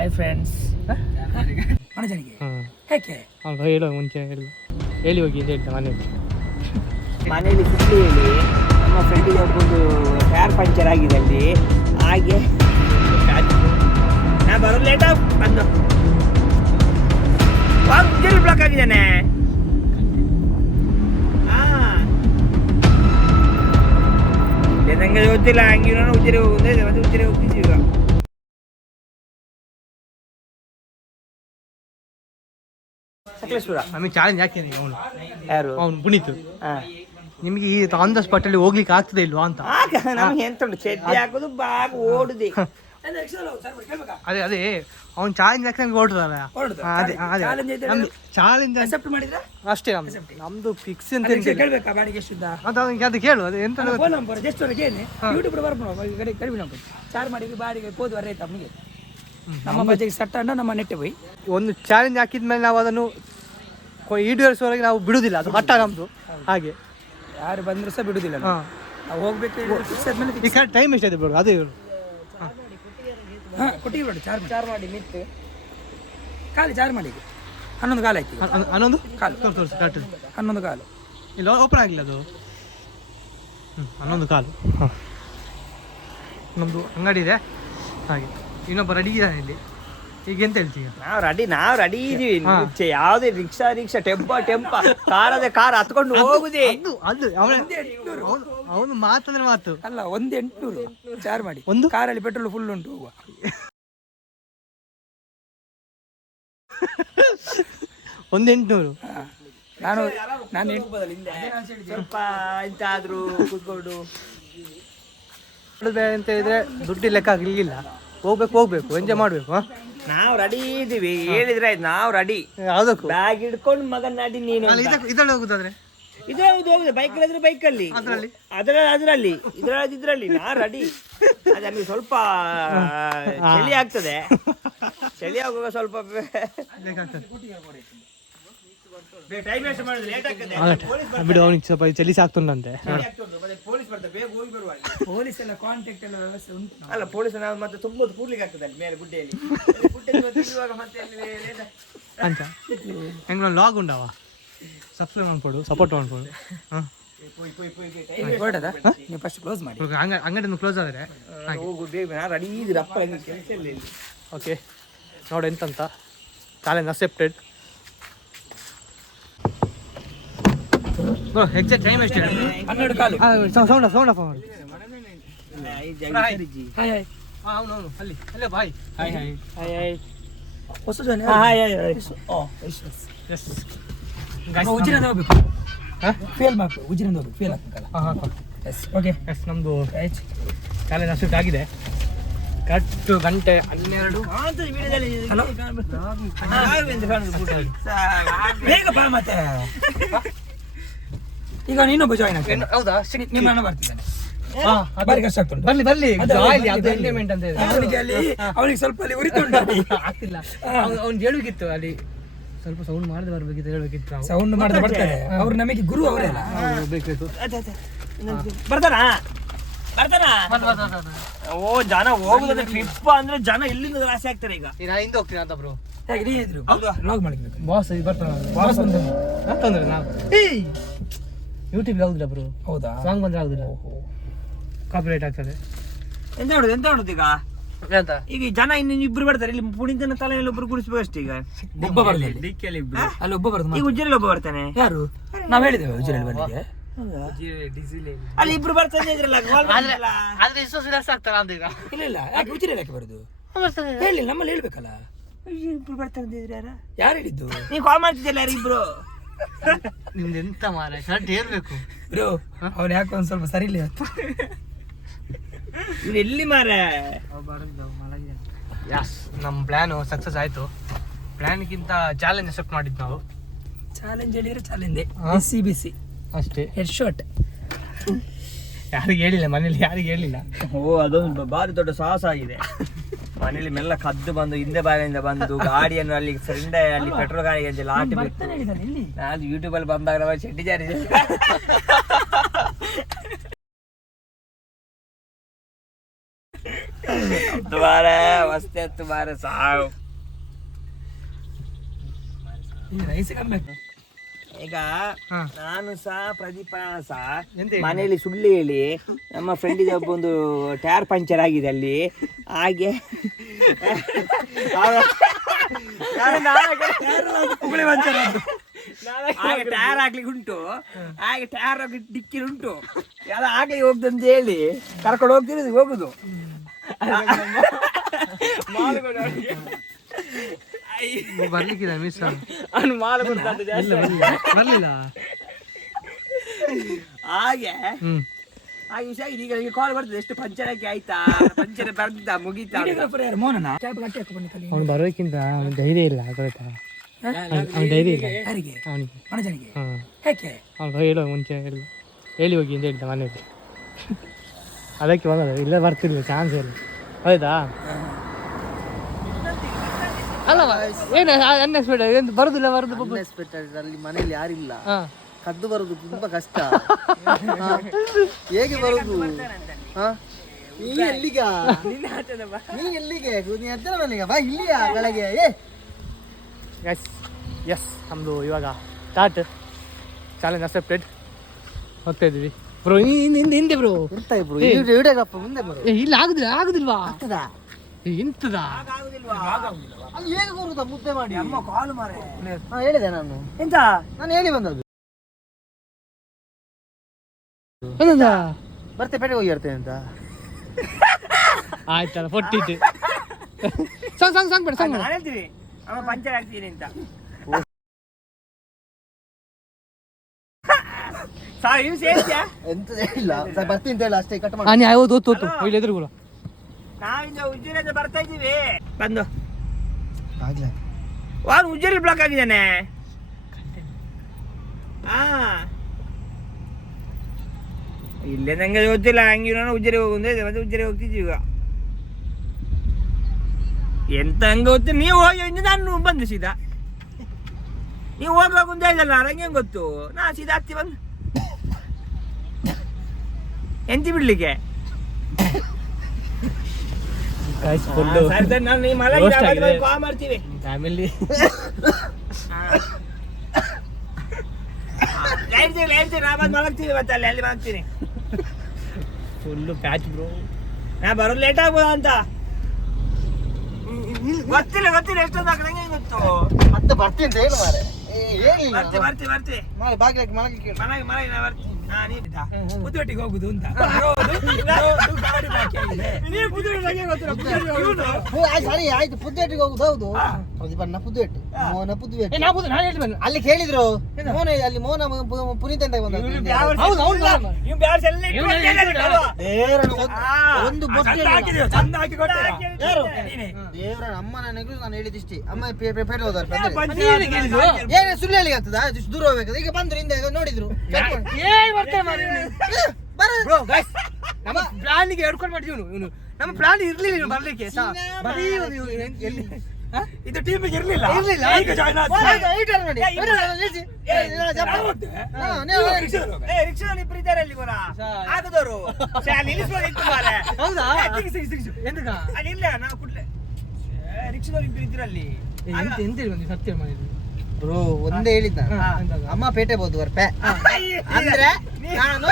Hi friends. ಮನಜನಿಗೆ ಹೇಗೆ ಹೇಳುವ ಮುಂಚೆ ಹೇಳಿ ಹೋಗಿ ಅಂತ ಹೇಳ್ತಾ ಮನೆಯಲ್ಲಿ ಸುಳ್ಳು ಹೇಳಿ ನಮ್ಮ ಫ್ರೆಂಡಿಗೆ ಒಬ್ಬೊಂದು ಟೈರ್ ಪಂಚರ್ ಆಗಿದೆ ಅಲ್ಲಿ, ಹಾಗೆ ನಾ ಬರೋದು ಲೇಟ್ ಬಂದು ಉಜ್ಜರಿ ಬ್ಲಾಕ್ ಆಗಿದ್ದಾನೆ. ನಂಗೆ ಗೊತ್ತಿಲ್ಲ, ಹಂಗೆ ಉಜ್ಜರಿ ಹೋಗುದೇ ಮತ್ತೆ ಉಜ್ಜರಿ ಹೋಗ್ತಿದ್ದೀವಿ ಈಗ. ಸಕಲೇಶ್ವರ ನಮಗೆ ಚಾಲೆಂಜ್ ಹಾಕಿದ್ದೀನಿ ಅವನು. ಯಾರು? ಅವನು ಪುನೀತ್. ನಿಮಗೆ ಈ ಆನ್ ದ ಸ್ಪಾಟ್ ಅಲ್ಲಿ ಹೋಗ್ಲಿಕ್ಕೆ ಆಗ್ತದೆ ಇಲ್ವಾ ಅಂತ. ನಮ್ಗೆ ಎಂತ ಉಂಟು, ಚಡ್ಡಿ ಹಾಕೋದು ಬಾಗ ಓಡುದೆ. ಅದೇ ಅವ್ನು ಚಾಲೆಂಜ್ ಹಾಕಿ ನಮ್ಗೆ ಓಡುದಲ್ಲ. ಅದೇ ಚಾಲೆಂಜ್ ಅಕ್ಸೆಪ್ಟ್ ಮಾಡಿದ್ರೆ ಅಷ್ಟೇ ನಮ್ದು ಫಿಕ್ಸ್ ಅಂತ ಕೇಳ್ಬೇಕಾ ಬಾಡಿಗೆ ಎಷ್ಟು ಅದು ಕೇಳು. ಅದು ಎಂತ ಜಸ್ಟ್ ಅವ್ರಿಗೆ ಯೂಟ್ಯೂಬ್ ಬರ್ಬೋದು ಕಡಿಮೆ ನಾವು ಚಾರ್ ಮಾಡಿ ಬಾಡಿಗೆ ಹೋದ್ ವರ ಆಯ್ತು ನಮಗೆ. ನಮ್ಮ ಬಜೆಟ್ ಸಟ್ಟ ನಮ್ಮ ನೆಟ್ಟೆ ಹೋಯ್ ಒಂದು ಚಾಲೆಂಜ್ ಹಾಕಿದ್ಮೇಲೆ ನಾವು ಅದನ್ನು ಈಡೇರಿಸುವವರೆಗೆ ನಾವು ಬಿಡುದಿಲ್ಲ. ಅದು ಹಠ ನಮ್ದು. ಹಾಗೆ ಯಾರು ಬಂದ್ರು ಸಹ ಬಿಡುದಿಲ್ಲ ನಾವು ಹೋಗ್ಬೇಕು. ಈ ಟೈಮ್ ಎಷ್ಟಾಯ್ತು ಬಿಡು ಅದೇ ಹೇಳು. ಕೊಟ್ಟಿಗೆ ಬಿಡು ಚಾರ್ ಮಾಡಿ ನಿಂತು ಖಾಲಿ ಚಾರ್ ಮಾಡಿ 11 ಕಾಲು ಆಯ್ತು. 11 ಕಾಲು ತೋರಿಸು ಕರೆಕ್ಟ್. 11 ಕಾಲು ಇಲ್ಲ ಓಪನ್ ಆಗಿಲ್ಲ ಅದು. 11 ಕಾಲು. ನಮ್ಮದು ಅಂಗಡಿ ಇದೆ ಹಾಗೆ. ಇನ್ನೊಬ್ಬ ರೆಡಿ ಇದ್ದಾನೆ ಇಲ್ಲಿ. ಈಗ ಎಂತ ಹೇಳ್ತೀಯ? ನಾವು ರೆಡಿ ಇದೀವಿ. ಯಾವುದೇ ರಿಕ್ಷಾ ಟೆಂಪ ಕಾರ್ ಹತ್ಕೊಂಡು ಹೋಗುದೇ. ಅದು ಅವನು ಮಾತಂದ್ರೆ ಮಾತು ಅಲ್ಲ. 1,800 ಚಾರ್ ಮಾಡಿ. ಒಂದು ಕಾರಲ್ಲಿ ಪೆಟ್ರೋಲ್ ಫುಲ್ ಉಂಟು ಹೋಗುವ. 1,800. ನಾನು ಸ್ವಲ್ಪ ಎಂತಾದ್ರೂ ಕೂತ್ಕೊಂಡು ಅಂತ ಹೇಳಿದ್ರೆ ದುಡ್ಡು ಲೆಕ್ಕ ಆಗ್ಲಿಲ್ಲ. ಹೋಗ್ಬೇಕು ಎಂಜಾಯ್ ಮಾಡ್ಬೇಕು. ನಾವು ರೆಡಿ ಇದೀವಿ, ಹೇಳಿದ್ರೆ ಆಯ್ತು. ನಾವು ರೆಡಿ. ಯಾವ್ದಕ್ಕೂ ಬ್ಯಾಗ್ ಹಿಡ್ಕೊಂಡು ಮಗನ್ ನಡಿ ನೀನು. ಇದ್ರಲ್ಲಿ ಹೋಗುದಾದ್ರೆ ಇದೇ ಹೋಗುದು. ಬೈಕಲ್ಲಿ ಬೈಕಲ್ಲಿ ಅದರಲ್ಲಿ ಇದ್ರಲ್ಲಿ ನಾ ರೆಡಿ. ಅದು ನಮಗೆ ಸ್ವಲ್ಪ ಚಳಿ ಆಗ್ತದೆ. ಚಳಿ ಆಗುವಾಗ ಸ್ವಲ್ಪ ಟೈಮ್ ವೇಸ್ಟ್ ಮಾಡಿದ್ರೆ ಲೇಟ್ ಆಗ್ತದೆ. ಬಿಡು, ಅವನಿಗೆ ಸ್ವಲ್ಪ ಚಳಿ ಸಾಕ್ತುಂಟಂತೆ. ಪೊಲೀಸ್ ಬರ್ತಾರೆ, ಬೇಗ ಹೋಗಿ ಬರುವ. ಪೊಲೀಸ್ ಎಲ್ಲ ಕಾಂಟ್ಯಾಕ್ಟ್ ಎಲ್ಲ ವ್ಯವಸ್ಥೆ ಉಂಟು. ಅಲ್ಲ ಪೊಲೀಸ್ ನಾವು ಮತ್ತೆ ತುಂಬ ಕೂಡ್ಲಿಕ್ಕೆ ಆಗ್ತದೆ ಅಲ್ಲಿ ಮೇಲೆ ಗುಡ್ಡೆಯಲ್ಲಿ. ಅಂತ ಹೆಂಗ್ ನಾನು ಲಾಗ್ ಉಂಡವ ಸಬ್ಸ್ಕ್ರೈಬ್ ಮಾಡ್ಕೊಡು, ಸಪೋರ್ಟ್ ಮಾಡ್ಕೊಡು. ನೀವು ಫಸ್ಟ್ ಕ್ಲೋಸ್ ಮಾಡಿ. ಅಂಗಡಿ ಕ್ಲೋಸ್ ಆದರೆ ಹೋಗು ಬೇಗ. ನಾ ರೆಡಿ ಇದ್ದೀರಿ ಅಪ್ಪ. ಕೆಲಸ ಇಲ್ಲ. ಓಕೆ ನೋಡಿ ಎಂತಂತ ಚಾಲೆಂಜ್ ಅಕ್ಸೆಪ್ಟೆಡ್. ಎಕ್ಸಾಕ್ಟ್ ಟೈಮ್ ಎಷ್ಟು? 12 ಕಾಲು. ಸೌಂಡ್ ಆಫ್ ಹಾಯ್ ಅವನು ಅಲ್ಲಿ ಅಲ್ಲೇ ಬಾಯ್. ಹಾಯ್ ಹೊಸ ಜನ. ಹಾಯ್ ಎಸ್ ಉಜಿರಿಂದ ಹೋಗ್ಬೇಕು. ಫೇಲ್ ಮಾಡ್ಬೇಕು. ಉಜಿರಿಂದ ಹೋಗ್ಬೇಕು. ಫೇಲ್ ಆಗ್ಬೇಕಲ್ಲ. Yes okay. ಎಸ್ ನಮ್ಮದು ಚಾಲೆಂಜ್ ಅಕ್ಸೆಪ್ಟ್ ಆಗಿದೆ. ಕರೆಕ್ಟ್ ಗಂಟೆ 12. ಬೇಗ ಬಾ ಮತ್ತೆ. ಈಗ ನೀನೊಬ್ಬ ಜಾಯಿನ್ ಆಗ್ತೇನೆ. ಹೌದಾ? ನಿಮ್ಮ ಅಣ್ಣ ಬರ್ತಿದ್ದಾನೆ. ಬಾರಿ ಕಷ್ಟ ಆಗ್ತುಂಟು. ಬರ್ಲಿ ಎಂಟರ್ಟೈನ್ಮೆಂಟ್ ಅಂತ ಅವನಿಗೆ ಸ್ವಲ್ಪ ಅಲ್ಲಿ ಉರಿತುಂಟು. ಆಗ್ತಿಲ್ಲ. ಅವ್ನು ಹೇಳ್ಬೇಕಿತ್ತು ಅಲ್ಲಿ ಸ್ವಲ್ಪ ಸೌಂಡ್ ಮಾಡದೆ ಬರ್ಬೇಕಿತ್ತು, ಹೇಳ್ಬೇಕಿತ್ತು. ಸೌಂಡ್ ಮಾಡದೆ ಬರ್ತಾರೆ ಅವ್ರು. ನಮಗೆ ಗುರು ಅವರೆಲ್ಲ ಬೇಕು. ಬರ್ತಾರಾ? ಓ ಜನ ಹೋಗುದಂದ್ರೆ ಟ್ರಿಪ್ ಅಂದ್ರೆ ಜನ ಇಲ್ಲಿಂದ ರಾಶಿ ಆಗ್ತಾರೆ. ಈಗ ಹಿಂದೆ ಹೋಗ್ತೀನಿ ಅಂತ ಬ್ರೋ. ಹೇಗೆ ನೀ ಇದ್ರು ವ್ಲಾಗ್ ಮಾಡ್ಬೇಕು. ಬಾಸ್ ಬರ್ತಾನೆ. ಬಾಸ್ ಅಂತಂದ್ರೆ ನಾವು ಯೂಟ್ಯೂಬ್ ಆಗುದಿಲ್ಲ ಬ್ರೋ. ಹೌದಾ? ಸಾಂಗ್ ಬಂದ್ರೆ ಆಗುದಿಲ್ಲ, ಕಾಪಿರೈಟ್ ಆಗ್ತದೆ. ಎಂತ ಮಾಡುದು ಈಗ? ಈಗ ಜನ ಇನ್ನು ಇಬ್ರು ಬರ್ತಾರೆ. ಇಲ್ಲಿ ಪುಣಿತನ ತಲೆಯಲ್ಲಿ ಒಬ್ರು ಗುಡಿಸ್ಬೇಕು ಅಷ್ಟೇ. ಈಗ ಒಬ್ಬ ಬರ್ಲಿ ಅಲ್ಲಿ ಒಬ್ಬ ಬರ್ತಾನೆ. ಈಗ ಉಜ್ಜರಲ್ಲಿ ಒಬ್ಬ ಬರ್ತಾನೆ. ಯಾರು? ನಾವ್ ಹೇಳಿದ್ದೇವೆ ಉಜ್ಜರಲ್ಲಿ ಬರ್ಲಿಕ್ಕೆ. ಅಲ್ಲಿ ಇಬ್ರು ಬರ್ತಾನೆ ಇದ್ರಲ್ಲ. ಇಲ್ಲ ಯಾಕೆ ಉಜ್ಜರಲ್ಲಿ ಯಾಕೆ ಬರುದು? ಹೇಳಿ ನಮ್ಮಲ್ಲಿ ಹೇಳ್ಬೇಕಲ್ಲ. ಇಬ್ರು ಬರ್ತಾರೆ ಯಾರು ಹೇಳಿದ್ದು? ನೀವು ಕಾಲ್ ಮಾಡ್ತಿದ್ದಿಲ್ಲ ಯಾರು ಇಬ್ರು? ನಿಮ್ದು ಎಂತ ಮಾರ ಕರೆಕ್ಟ್ ಹೇಳ್ಬೇಕು ಬ್ರೋ. ಅವ್ನು ಯಾಕೆ ಒಂದ್ ಸ್ವಲ್ಪ ಸರಿ ಇಲ್ಲ. ಎಲ್ಲಿ ಮಾರ? ಯಸ್, ನಮ್ಮ ಪ್ಲಾನು ಸಕ್ಸಸ್ ಆಯ್ತು. ಪ್ಲಾನ್ಗಿಂತ ಚಾಲೆಂಜ್ ಅಕ್ಸೆಪ್ಟ್ ಮಾಡಿದ್ದು ನಾವು. ಚಾಲೆಂಜ್ ಹೇಳಿದ್ರೆ ಚಾಲೆಂಜ್ ಬಿಸಿ ಅಷ್ಟೇ. ಹೆಡ್ ಶಾಟ್ ಯಾರಿಗೆ ಹೇಳಿಲ್ಲ ಮನೇಲಿ, ಯಾರಿಗೆ ಹೇಳಿಲ್ಲ. ಓ ಅದೊಂದು ಭಾರಿ ದೊಡ್ಡ ಸಾಹಸ ಆಗಿದೆ. ಮನೇಲಿ ಮೆಲ್ಲ ಕದ್ದು ಬಂದು ಹಿಂದೆ ಬಾಗಿಲಿಂದ ಬಂದು ಗಾಡಿಯನ್ನು ಅಲ್ಲಿ ಫ್ರೆಂಡ್ ಅಲ್ಲಿ ಪೆಟ್ರೋಲ್ ಗಾಡಿಗೆ ಲಾಟಿ ನಾನು ಯೂಟ್ಯೂಬ್ ಅಲ್ಲಿ ಬಂದಾಗ ಚಡ್ಡಿ ಜಾರಿ तुम्हारे मस्ते तुम्हारे साव ಈಗ ನಾನು ಸಹ ಪ್ರದೀಪ ಸಹ ಮನೆಯಲ್ಲಿ ಸುಳ್ಳು ಹೇಳಿ ನಮ್ಮ ಫ್ರೆಂಡಿಗೆ ಒಬ್ಬ ಒಂದು ಟೈರ್ ಪಂಚರ್ ಆಗಿದೆ ಅಲ್ಲಿ ಹಾಗೆ ಟೈರ್ ಹಾಕ್ಲಿಕ್ಕೆ ಉಂಟು ಹಾಗೆ ಟೈರ್ ಡಿಕ್ಕಿ ಉಂಟು ಎಲ್ಲ ಆಗ್ಲಿ ಹೋಗ್ದಂತ ಹೇಳಿ ಕರ್ಕೊಂಡು ಹೋಗುದು ಬರ್ಲಿಕ್ಕಿಲ್ಲ ಮಿಸ್ ಅವನು ಮಾಲ್ ಬರ್ಲಿಲ್ಲ ಹಾಗೆ ಹಾಗೆ ವಿಷಯ ಈಗ ಕಾಲ್ ಬರ್ತದೆ ಎಷ್ಟು ಪಂಚರಕ್ಕೆ ಆಯ್ತಾ ಪಂಚರ ಬರ್ದ ಮುಗೀತಾ ಅವ್ನು ಬರೋಕ್ಕಿಂತ ಅವ್ನ ಧೈರ್ಯ ಇಲ್ಲ ಗೊತ್ತಾ ಅವ್ನ ಧೈರ್ಯ ಇಲ್ಲ ಅವನಿಗೆ ಅವ್ನು ಹೇಳೋ ಮುಂಚೆ ಹೇಳಿ ಹೋಗಿ ಅಂತ ಹೇಳ್ದ ಮನೆಯಲ್ಲಿ ಅದಕ್ಕೆ ಬಂದದ ಇಲ್ಲ ಬರ್ತಿರ್ಲಿಲ್ಲ ಚಾನ್ಸ್ ಇಲ್ಲ ಹೌದಾ ಅಲ್ಲವ ಏನು ಅನ್ಎಕ್ಸ್ಪೆಕ್ಟೆಡ್ ಏನು ಬರುದಿಲ್ಲ ಅನ್ಎಕ್ಸ್ಪೆಕ್ಟೆಡ್ ಅಲ್ಲಿ ಮನೇಲಿ ಯಾರಿಲ್ಲ ಕದ್ದು ಬರುದು ತುಂಬಾ ಕಷ್ಟ ಹೇಗೆ ಬರುದು ನೀ ಎಲ್ಲಿಗ ನೀ ಎಲ್ಲಿಗೆ ನೀ ಹತ್ತಿರ ಮನೆಗೆ ಬಾ ಇಲ್ಲಿಯ ಕೆಳಗೆ ಎಸ್ ಎಸ್ ನಮ್ಮದು ಇವಾಗ ಸ್ಟಾರ್ಟ್ ಚಾಲೆಂಜ್ ಅಕ್ಸೆಪ್ಟೆಡ್ ಹೋಗ್ತಾ ಇದ್ವಿ ಬ್ರೋ ಹಿಂದೆ ಬ್ರೋ ಇರ್ತಾಯಿ ಬ್ರೋ ವಿಡಿಯೋಗಪ್ಪ ಮುಂದೆ ಬರು ಇಲ್ಲ ಆಗುದಿಲ್ವಾ ಎಂತದ ಅಲ್ಲಿ ಹೇಗೆ ಬರುದಾ ಮುದ್ದೆ ಮಾಡಿ ಅಮ್ಮ ಕಾಲು ಮಾರೆ ಹೇಳಿದೆ ನಾನು ಎಂತ ನಾನು ಹೇಳಿ ಬಂದದ್ದು ಬರ್ತೆ ಪೇಟೆಗೆ ಹೋಗಿ ಇರ್ತೇನೆ ಅಂತ ಆಯ್ತಲ್ಲ ಪೊಟ್ಟಿಟ್ಟು ಸಾಂಗ್ ಬೇಡ ಸಾಂಗ್ ನಾನು ಹೇಳ್ತೀನಿ ಅಮ್ಮ ಪಂಚರ್ ಆಗ್ತೀನಿ ಅಂತ ಎಂತ ಹೇಳಿಲ್ಲ ಬರ್ತೀನಿ ಅಂತ ಹೇಳ ಅಷ್ಟೇ ಕಟ್ ಮಾಡಿ ನಾನು ಯಾವ್ದು ಓದ್ತು ಇಲ್ಲಿ ಎದುರುಗುಳ ನಾವಿಂದ ಉಜ್ಜಿನಿಂದ ಬರ್ತಾ ಇದ್ದೀವಿ ಬಂದು ಆಗ್ಲಾ ವಾರು ಉಜ್ಜೇರಿ ಬ್ಲಾಕ್ ಆಗಿದ್ದಾನೆ ಇಲ್ಲೇ ನಂಗೆ ಗೊತ್ತಿಲ್ಲ ಹಂಗೆ ನಾನು ಉಜ್ಜೇರಿ ಹೋಗುಂದೆ ಮತ್ತೆ ಉಜ್ಜೇರಿ ಹೋಗ್ತಿದ್ವಿ ಈಗ ಎಂತ ಹಂಗೆ ಗೊತ್ತು ನೀವು ಹೋಗಿ ನಾನು ಬಂದು ಸೀದಾ ನೀವು ಹೋಗುವಾಗ ಮುಂದೆ ಇದ್ದಲ್ಲ ನಂಗೆ ಹೆಂಗೆ ಗೊತ್ತು ನಾ ಸೀದಾ ಹತ್ತಿ ಬಂದು ಎಂತಿ ಬಿಡ್ಲಿಕ್ಕೆ ಮಾಡ್ತೀವಿ ಫ್ಯಾಮಿಲಿ ಮಲಗ್ತೀವಿ ಮತ್ತೆ ಅಲ್ಲಿ ಮಲಗ್ತೀನಿ ಫುಲ್ಲು ಪ್ಯಾಚ್ ಬ್ರೋ ನಾ ಬರೋದು ಲೇಟ್ ಆಗ್ಬೋದ ಅಂತ ಗೊತ್ತಿಲ್ಲ ಎಷ್ಟೊಂದು ನಂಗೆ ಗೊತ್ತು ಮತ್ತೆ ಬರ್ತೀನಿ ಅಂತ ಹೇಳು ಮಾರೆ ಬರ್ತಿ ಬಾಗಿಲಕ್ಕೆ ಮಲಗಿ ಮನೆಗೆ ನಾ ಬರ್ತೀನಿ ಮುದ್ದುವಟ್ಟಿಗೆ ಹೋಗುದು ಅಂತ ಸರಿ ಆಯ್ತು ಪುದ್ದೇಟಿಗೆ ಹೋಗುದು ಹೌದು ಬಣ್ಣ ಪುದ್ದೇಟಿ ಮೋನ ಪುದ್ದೇಟಿ ಅಲ್ಲಿ ಕೇಳಿದ್ರು ಮೋನ ಅಲ್ಲಿ ಮೋನ ಪುನೀತ್ ಅಂತ ಒಂದು ದೇವರ ಅಮ್ಮ ನನಗೂ ನಾನು ಹೇಳಿದಿಷ್ಟೇ ಅಮ್ಮ ಪೇಟೆ ಹೋದಾರೆ ಏನೇ ಸುಳ್ಳು ಹೇಳಿ ಆಗ್ತದ ದೂರ ಹೋಗ್ಬೇಕಾದ್ರೆ ಈಗ ಬಂದ್ರು ಹಿಂದೆ ನೋಡಿದ್ರು ನಮ್ಮ ಪ್ಲಾನಿಗೆ ಹೇಳ್ಕೊಂಡು ಮಾಡಿದ್ವಿ ಇವನು ನಮ್ಮ ಪ್ಲಾನ್ ಇರ್ಲಿಲ್ಲ ಇವನು ಬರ್ಲಿಕ್ಕೆ ಎಲ್ಲಿ ಇದು ಟೀಮಿಗೆ ಇರ್ಲಿಲ್ಲ ಈಗ ಜಾಯ್ನ್ ರಿಕ್ಷಾದಲ್ಲಿ ಇಬ್ಬರು ಇದ್ದಾರೆ ಅಲ್ಲಿ ಕೂಡ ಆಗದವರು ಹೌದಾ ಅಲ್ಲಿ ಇಲ್ಲ ನಾವು ಕುಡ್ಲೆ ರಿಕ್ಷಾದಲ್ಲಿ ಇಬ್ಬರು ಇದ್ರು ಅಲ್ಲಿ ಎಂತ ಹೇಳಿ ಸತ್ಯ ಮಾಡಿದ್ವಿ ಬ್ರೋ ಒಂದೇ ಹೇಳಿದ್ದ ಅಮ್ಮ ಪೇಟೆ ಬೋದು ಬರ್ಪೆ ಅಂದ್ರೆ ನಾನು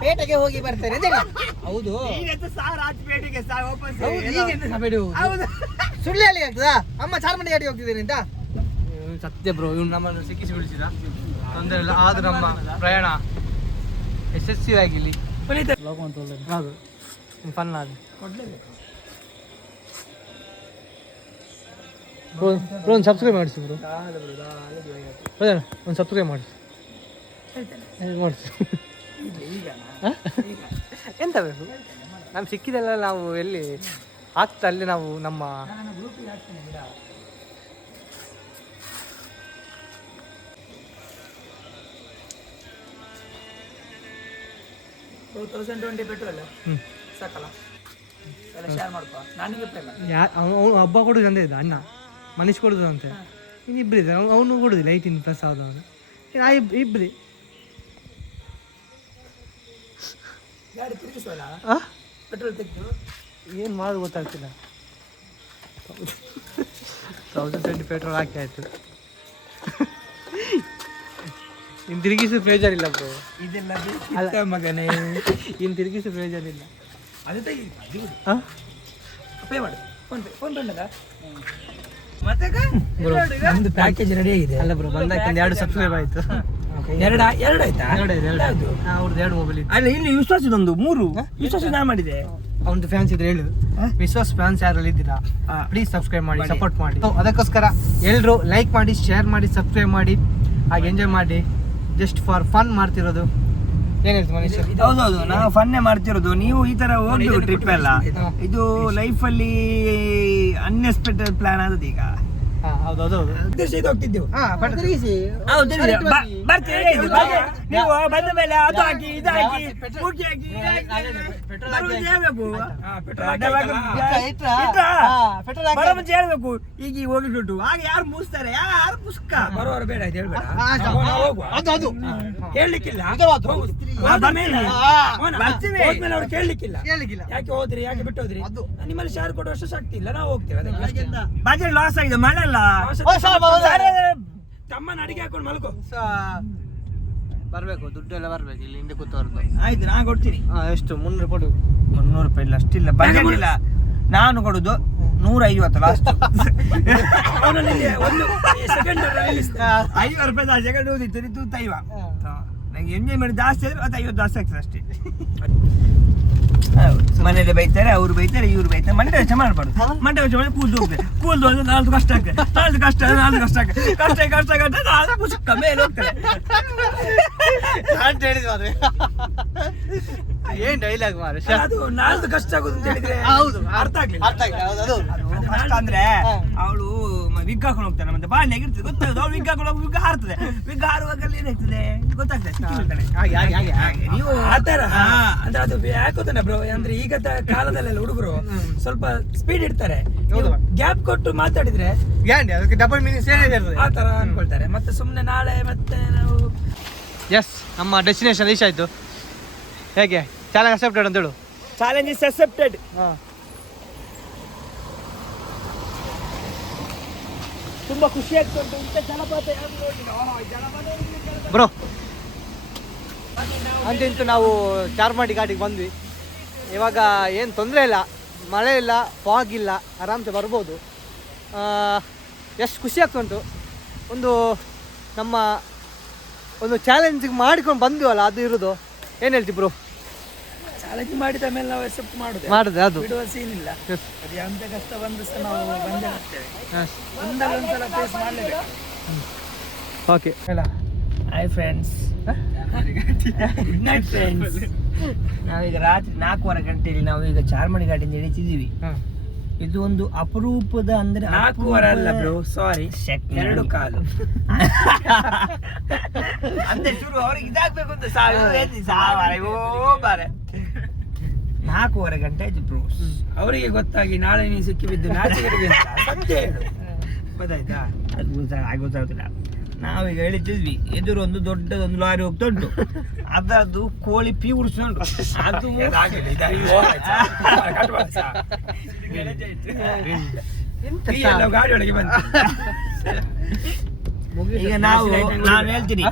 ಪೇಟೆಗೆ ಹೋಗಿ ಬರ್ತೇನೆ ಅಂತ ಹೇಳಿ ಹೌದು ಸುಳ್ಳು ಹೇಳಿ ಆಗ್ತದಾ ಅಮ್ಮ ಚಾರ್ಮಂಡಿ ಗಾಡಿ ಹೋಗ್ತಿದ್ದೀನಿ ಅಂತ ಸತ್ಯ ಬ್ರೋ ಇವ್ನು ನಮ್ಮನ್ನು ಸಿಕ್ಕಿಸಿ ಬಿಡಿಸಿದ ತೊಂದರೆ ಇಲ್ಲ ಆದ್ರೂ ನಮ್ಮ ಪ್ರಯಾಣ ಯಶಸ್ವಿಯಾಗಿಲ್ಲಿ ಹೌದು ಫನ್ ಆದ ಬ್ರೋ ಒಂದು ಸಬ್ಸ್ಕ್ರೈಬ್ ಮಾಡಿಸಿ ಬ್ರೋ ಒಂದು ಸಬ್ಸ್ಕ್ರೈಬ್ ಮಾಡಿಸಿ ಎಂತ ಬೇಕು ನಮ್ಗೆ ಸಿಕ್ಕಿದೆಲ್ಲ ನಾವು ಎಲ್ಲಿ ಆಗ್ತಾ ಅಲ್ಲಿ ನಾವು ನಮ್ಮ ಅವನು ಹಬ್ಬ ಕೊಡುದು ಅಂದೇ ಇದ್ದ ಅಣ್ಣ ಮನೀಶ್ ಕೊಡುದು ಅಂತೆ ಇನ್ನು ಇಬ್ಬರು ಇದ್ದಾರೆ ಅವನು ಕೊಡುದಿಲ್ಲ 18+ ಆದವನು ಇಬ್ಬರು ಏನು ಮಾಡೋದು ಗೊತ್ತಾಗ್ತಿಲ್ಲ. 1020 ಪೆಟ್ರೋಲ್ ಹಾಕಿ ಆಯ್ತು. ಇನ್ನು ತಿರುಗಿಸೋ ಪ್ರಯೋಜನ ಇಲ್ಲ ಬ್ರೋ. ಇದೆಲ್ಲ ಅಲ್ಲ ಮಗನೇ, ಇನ್ನು ತಿರುಗಿಸೋ ಪ್ರಯೋಜನ ಇಲ್ಲ. ಅದು ತೆಗಿ, ಹಾಂ ಪೇ ಮಾಡು, ಫೋನ್ ಪೇ ಮತ್ತೆ ನಮ್ದು ಪ್ಯಾಕೇಜ್ ರೆಡಿ ಆಗಿದೆ. ಅಲ್ಲ ಬ್ರೋ, ಬಂದಾಕ 2 ಸಬ್ಸ್ಕ್ರೈಬ್ ಆಯಿತು. ಎರಡು ಆಯ್ತಾ? ಎರಡು ಅವ್ರದ್ದು 2 ಮೊಬೈಲ್ ಇತ್ತು. ಅಲ್ಲ ಇಲ್ಲಿ ವಿಶ್ವಾಸದೊಂದು 3 ವಿಶ್ವಾಸ ನಾ ಮಾಡಿದೆ. ಅವ್ನದು ಫ್ಯಾನ್ಸ್ ಇದ್ರೆ ಹೇಳು. ವಿಶ್ವಾಸ್ ಫ್ಯಾನ್ಸ್ ಯಾರಲ್ಲಿ ಇದ್ದೀರಾ ಪ್ಲೀಸ್ ಸಬ್ಸ್ಕ್ರೈಬ್ ಮಾಡಿ, ಸಪೋರ್ಟ್ ಮಾಡಿ. ಅದಕ್ಕೋಸ್ಕರ ಎಲ್ಲರೂ ಲೈಕ್ ಮಾಡಿ, ಶೇರ್ ಮಾಡಿ, ಸಬ್ಸ್ಕ್ರೈಬ್ ಮಾಡಿ, ಹಾಗೆ ಎಂಜಾಯ್ ಮಾಡಿ. ಜಸ್ಟ್ ಫಾರ್ ಫನ್ ಮಾಡ್ತಿರೋದು. ಏನು ಹೇಳ್ತೀವಿ ಮನುಷ್ಯ? ಹೌದೌದು, ನಾವು ಫನ್ನೇ ಮಾಡ್ತಿರೋದು. ನೀವು ಈ ತರ ಹೋಗ್ಬೇಕು ಟ್ರಿಪ್ ಎಲ್ಲ. ಇದು ಲೈಫಲ್ಲಿ ಅನ್ಎಕ್ಸ್ಪೆಕ್ಟೆಡ್ ಪ್ಲಾನ್ ಆದದ್ದು ಈಗ. ಹೌದೌದು ಹೋಗ್ತಿದ್ದೆವು. ತಿರುಗಿಸಿ ನೀವು ಬಂದ ಮೇಲೆ ಅದು ಹಾಕಿ ಇದು ಹಾಕಿ ಪೂರ್ತಿ ಹಾಕಿ ಮುಂಚೆ ಹೇಳ್ಬೇಕು. ಈಗ ಹೋಗಿಟ್ಟು ಆಗ ಯಾರು ಮುಗಿಸ್ತಾರೆ, ಯಾರು ಪುಸ್ತಕ ಬರೋರು ಬೇಡ ಅಂತ ಹೇಳ್ಬೇಡ. ಕೇಳಲಿಕ್ಕಿಲ್ಲ, ಹೋದ್ಮೇಲೆ ಅವ್ರು ಕೇಳಲಿಕ್ಕಿಲ್ಲ. ಯಾಕೆ ಹೋದ್ರಿ, ಯಾಕೆ ಬಿಟ್ಟು ಹೋದ್ರಿ, ನಿಮ್ಮಲ್ಲಿ ಶೇರ್ ಕೊಡುವಷ್ಟು ಶಕ್ತಿ ಇಲ್ಲ, ನಾವು ಹೋಗ್ತೇವೆ. ಬಜೆಟ್ ಲಾಸ್ ಆಗಿದೆ, ಮಳೆ ಅಲ್ಲ. ತಮ್ಮನ ಅಡಿಗೆ ಹಾಕೊಂಡು ಮಲ್ಕೋ. ಬರ್ಬೇಕು, ದುಡ್ಡು ಎಲ್ಲ ಬರ್ಬೇಕು. ಇಲ್ಲಿ ಹಿಂದೆ ಕೂತವ್ರದ್ದು ಆಯ್ತು, ನಾನು ಕೊಡ್ತೀನಿ. ಎಷ್ಟು 300 ರೂಪಾಯಿ? 300 ರೂಪಾಯಿ ಇಲ್ಲ, ಅಷ್ಟಿಲ್ಲ, ಬಜೆಟ್ ಇಲ್ಲ. ನಾನು ಕೊಡುದು 150 ಲಾಸ್ಟ್. 50 ರೂಪಾಯಿ ಸೆಕೆಂಡ್ ಓದಿತ್ತು, ಇದು ತೈವ. ನಂಗೆ ಎಂಜಾಯ್ ಮಾಡಿ ಜಾಸ್ತಿ ಆದ್ರೆ ಅದು 50 ಜಾಸ್ತಿ ಆಗ್ತದೆ ಅಷ್ಟೇ. ಮನೇಲಿ ಬೈತಾರೆ, ಅವ್ರು ಬೈತಾರೆ, ಇವ್ರು ಬೈತಾರೆ. ಮಂಡೆ ವೆಚ್ಚ ಮಾಡಬಾರ್ದು. ಮಂಡೆ ವೆಚ್ಚ ಮಾಡಿ ಕೂಲ್ದು ಹೋಗ್ತದೆ. ಕೂಲ್ದು ಅಂದ್ರೆ 4 ಕಷ್ಟ ಆಗ್ತದೆ, 4 ಕಷ್ಟ 4 ಕಷ್ಟ ಆಗ್ತದೆ. ಕಷ್ಟ ಪುಸ್ತಕ ಮೇಲೆ ಹೋಗ್ತದೆ. ಅಂತ ಹೇಳಿದ್ವಿ. ಏನ್ ಡೈಲಾಗ್ ಮಾರ, ಅದು 4 ಕಷ್ಟ ಆಗೋದು ಅಂತ ಹೇಳಿದ್ರೆ ಹೌದು, ಅರ್ಥ ಆಗ್ಲಿಲ್ಲ. ಕಷ್ಟ ಅಂದ್ರೆ ಅವಳು ವಿಗ್ ಹಾಕೊಂಡು ಹೋಗ್ತಾನೆ, ಮತ್ತೆ ಬಾಳೆ ಆಗಿರ್ತದೆ, ಗೊತ್ತಾಗುತ್ತೆ. ಅವಳು ವಿಗ್ ಹಾಕೊಂಡು ಹೋಗಿ ವಿಗ್ ಹಾರ್ತದೆ. ವಿಗ್ ಹಾರುವಾಗಲ್ಲಿ ಏನಾಗ್ತದೆ ಗೊತ್ತಾಗ್ತದೆ, ನೀವು ಆತರ ಅಂದ್ರೆ ಅದು ಯಾಕೋತಾನೆ ಬ್ರೋ. ಅಂದ್ರೆ ಈಗ ಕಾಲದಲ್ಲೆಲ್ಲ ಹುಡುಗರು ಸ್ವಲ್ಪ ಸ್ಪೀಡ್ ಇಡ್ತಾರೆ. ಗ್ಯಾಪ್ ಕೊಟ್ಟು ಮಾತಾಡಿದ್ರೆ ಅದಕ್ಕೆ ಡಬಲ್ ಮೀನಿಂಗ್ ಆ ತರ ಅನ್ಕೊಳ್ತಾರೆ. ಮತ್ತೆ ಸುಮ್ನೆ ನಾಳೆ ಮತ್ತೆ ನಾವು ಎಸ್ ನಮ್ಮ ಡೆಸ್ಟಿನೇಷನ್ ರೀಚ್ ಆಯ್ತು. ಹೇಗೆ ಚಾಲೆಂಜ್ ಅಕ್ಸೆಪ್ಟೆಡ್ ಅಂತ ಹೇಳು. Challenge is accepted. ತುಂಬಾ ಖುಷಿ ಆಗ್ತದೆ. ಇಂಥ ಜಲಪಾತ ಯಾರು ನೋಡಿಲ್ಲ. ಬ್ರೋ ಅಂತೂ ನಾವು ಚಾರ್ಮಾಡಿ ಘಾಟಿಗೆ ಬಂದ್ವಿ. ಇವಾಗ ಏನು ತೊಂದರೆ ಇಲ್ಲ, ಮಳೆ ಇಲ್ಲ, ಫಾಗ್ ಇಲ್ಲ, ಆರಾಮ್ಸೆ ಬರ್ಬೋದು. ಎಷ್ಟು ಖುಷಿ ಆಗ್ತುಂಟು. ನಮ್ಮ ಒಂದು ಚಾಲೆಂಜಿಗೆ ಮಾಡಿಕೊಂಡು ಬಂದ್ವಲ್ಲ, ಅದು ಇರೋದು. ಏನು ಹೇಳ್ತೀವಿ ಬ್ರೋ? ಚಾಲೆಂಜ್ ಮಾಡಿದ ಮೇಲೆ ನಾವು ಎಕ್ಸೆಪ್ಟ್ ಮಾಡಿದೆ, ಅದು ಬಿಡುವ ಸೀನ್ ಇಲ್ಲ. ಅದು ಎಂತ ಕಷ್ಟ ಬಂದು ಸಹ ನಾವು ಬಂದೇ ಮಾಡ್ತೇವೆ. ಒಂದಲ್ಲ ಫೇಸ್ ಮಾಡಲೇಬೇಕು. Okay. Hi friends, good night friends. ನಾವೀಗ ರಾತ್ರಿ 4:15 ಗಂಟೆಯಲ್ಲಿ ನಾವು ಈಗ ಚಾರ್ಮಡಿ ಘಾಟಿಯಿಂದ ಇಳಿತಿದ್ದೀವಿ. ಇದು ಒಂದು ಅಪರೂಪದ, ಅಂದ್ರೆ 4:15 ಅಲ್ಲ ಬ್ರೋ, ಸಾರಿ 2 ಕಾಲು. ಅಂದ್ರೆ ಶುರು ಅವ್ರಿಗೆ ಇದಾಗಬೇಕು ಅಂತ 4:15 ಗಂಟೆ ಆಯ್ತು ಬ್ರೋ. ಅವರಿಗೆ ಗೊತ್ತಾಗಿ ನಾಳೆ ನೀವು ಸಿಕ್ಕಿ ಬಿದ್ದು ನಾಚಿಕೆಗೆ ಸತ್ಯ ಹೇಳು, ಗೊತ್ತಾಯ್ತಾ? ಅದು ಗೊತ್ತಾಗುತ್ತಿಲ್ಲ. ನಾವೀಗ ಹೇಳಿದ್ವಿ, ಎದುರು ಒಂದು ದೊಡ್ಡದೊಂದು ಲಾರಿ ಹೋಗ್ತಾ ಉಂಟು. ಅದರದ್ದು ಕೋಳಿ ಪೀ ಉಡಿಸ್ಕೊಂಡು ಅದು ಗಾಡಿ ಒಳಗೆ ಬಂತು. ಈಗ ನಾನು ಹೇಳ್ತೀನಿ,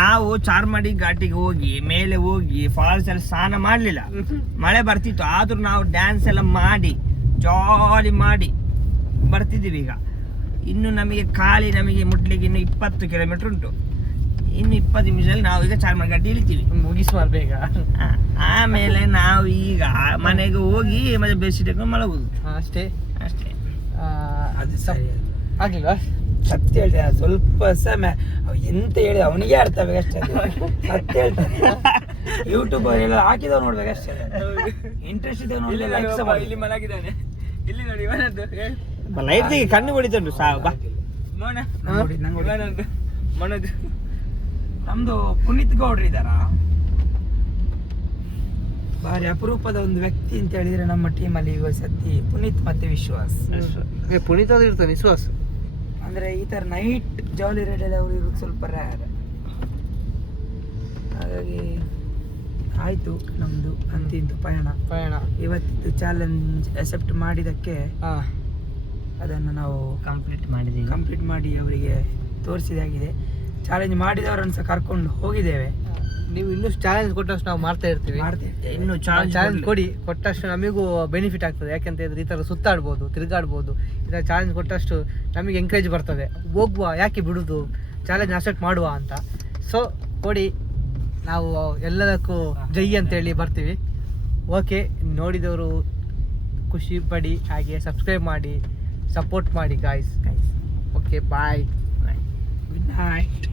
ನಾವು ಚಾರ್ಮಾಡಿ ಘಾಟಿಗೆ ಹೋಗಿ ಮೇಲೆ ಹೋಗಿ ಫಾಲ್ಸ್ ಅಲ್ಲಿ ಸ್ನಾನ ಮಾಡ್ಲಿಲ್ಲ. ಮಳೆ ಬರ್ತಿತ್ತು, ಆದ್ರೂ ನಾವು ಡ್ಯಾನ್ಸ್ ಎಲ್ಲ ಮಾಡಿ ಜಾಲಿ ಮಾಡಿ ಬರ್ತಿದ್ದೀವಿ. ಈಗ ಇನ್ನು ನಮಗೆ ಮುಟ್ಲಿಕ್ಕೆ ಇನ್ನು 20 ಕಿಲೋಮೀಟರ್ ಉಂಟು. ಇನ್ನು 20 ನಿಮಿಷದಲ್ಲಿ ನಾವು ಈಗ ಚಾರ್ಮಾಡಿ ಘಾಟಿ ಇಳಿತೀವಿ. ಮುಗಿಸುವ ಬೇಗ. ಆಮೇಲೆ ನಾವು ಈಗ ಮನೆಗೆ ಹೋಗಿ ಮತ್ತೆ ಬೆಡ್ಶೀಟ್ ಹಾಕೊಂಡು ಮಲಗುದು ಅಷ್ಟೇ. ಅದು ಸರಿ ಆಗ್ಲಿಲ್ವಾ? ಸತ್ಯ ಹೇಳ್ತೇನೆ, ಸ್ವಲ್ಪ ಸಮಯ ಎಂತ ಹೇಳಿದ ಅವನಿಗೆ ಅರ್ಥ ಆಗ್ಬೇಕಷ್ಟೇ. ಸತ್ಯ ಹೇಳ್ತಾನೆ, ಯೂಟ್ಯೂಬ್ ಎಲ್ಲ ಹಾಕಿದವ್ ನೋಡ್ಬೇಕಷ್ಟೇ. ಇಂಟ್ರೆಸ್ಟ್ ಇದೆ ನೋಡಿ, ಇಲ್ಲಿ ಮಲಗಿದ್ದಾನೆ. ಇಲ್ಲಿ ನೋಡಿ ಲೈಟ್ ಕಣ್ಣು ಹೊಡಿತುಂಟು ಸಾವು. ಬಾ ನಮ್ದು ಪುನೀತ್ ಗೌಡ್ರು ಇದ್ದಾರ, ಭಾರಿ ಅಪರೂಪದ ಒಂದು ವ್ಯಕ್ತಿ ಅಂತ ಹೇಳಿದ್ರೆ ನಮ್ಮ ಟೀಮಲ್ಲಿ ಈಗ ಸತಿ ಪುನೀತ್ ಮತ್ತೆ ವಿಶ್ವಾಸ್. ಪುನೀತ್ ಆದ್ರೆ ಇರ್ತಾನೆ, ವಿಶ್ವಾಸ್ ಅಂದ್ರೆ ಈ ತರ ನೈಟ್ ಜಾಲಿ ರೇಡಲ್ಲಿ ಅವರು ಇರೋದು ಸ್ವಲ್ಪ ರೇರ್. ಹಾಗಾಗಿ ಆಯ್ತು ನಮ್ದು ಅಂತಿಂತು ಪಯಣ. ಪಯಣ. ಇವತ್ತು ಚಾಲೆಂಜ್ ಅಕ್ಸೆಪ್ಟ್ ಮಾಡಿದ್ದಕ್ಕೆ ಹಾಂ, ಅದನ್ನು ನಾವು ಕಂಪ್ಲೀಟ್ ಮಾಡಿ ಅವರಿಗೆ ತೋರಿಸಿದಾಗಿದೆ. ಚಾಲೆಂಜ್ ಮಾಡಿದವರನ್ನು ಸಹ ಕರ್ಕೊಂಡು ಹೋಗಿದ್ದೇವೆ. ನೀವು ಇನ್ನೂ ಚಾಲೆಂಜ್ ಕೊಟ್ಟಷ್ಟು ನಾವು ಮಾಡ್ತಾ ಇರ್ತೀವಿ. ಇನ್ನು ಚಾಲೆಂಜ್ ಕೊಟ್ಟಷ್ಟು ನಮಗೂ ಬೆನಿಫಿಟ್ ಆಗ್ತದೆ. ಯಾಕೆಂತ ಹೇಳಿದ್ರೆ ಈ ಥರ ಸುತ್ತಾಡ್ಬೋದು, ತಿರುಗಾಡ್ಬೋದು. ಈ ಥರ ಚಾಲೆಂಜ್ ಕೊಟ್ಟಷ್ಟು ನಮಗೆ ಎಂಕರೇಜ್ ಬರ್ತದೆ, ಹೋಗುವ, ಯಾಕೆ ಬಿಡುದು, ಚಾಲೆಂಜ್ ಅಕ್ಸೆಪ್ಟ್ ಮಾಡುವ ಅಂತ. ಸೊ ಕೊಡಿ, ನಾವು ಎಲ್ಲದಕ್ಕೂ ಜೈ ಅಂತೇಳಿ ಬರ್ತೀವಿ. ಓಕೆ, ನೋಡಿದವರು ಖುಷಿ ಪಡಿ, ಹಾಗೆ ಸಬ್ಸ್ಕ್ರೈಬ್ ಮಾಡಿ, ಸಪೋರ್ಟ್ ಮಾಡಿ ಗಾಯ್ಸ್. ಓಕೆ, ಬಾಯ್, ಗುಡ್ ನೈಟ್.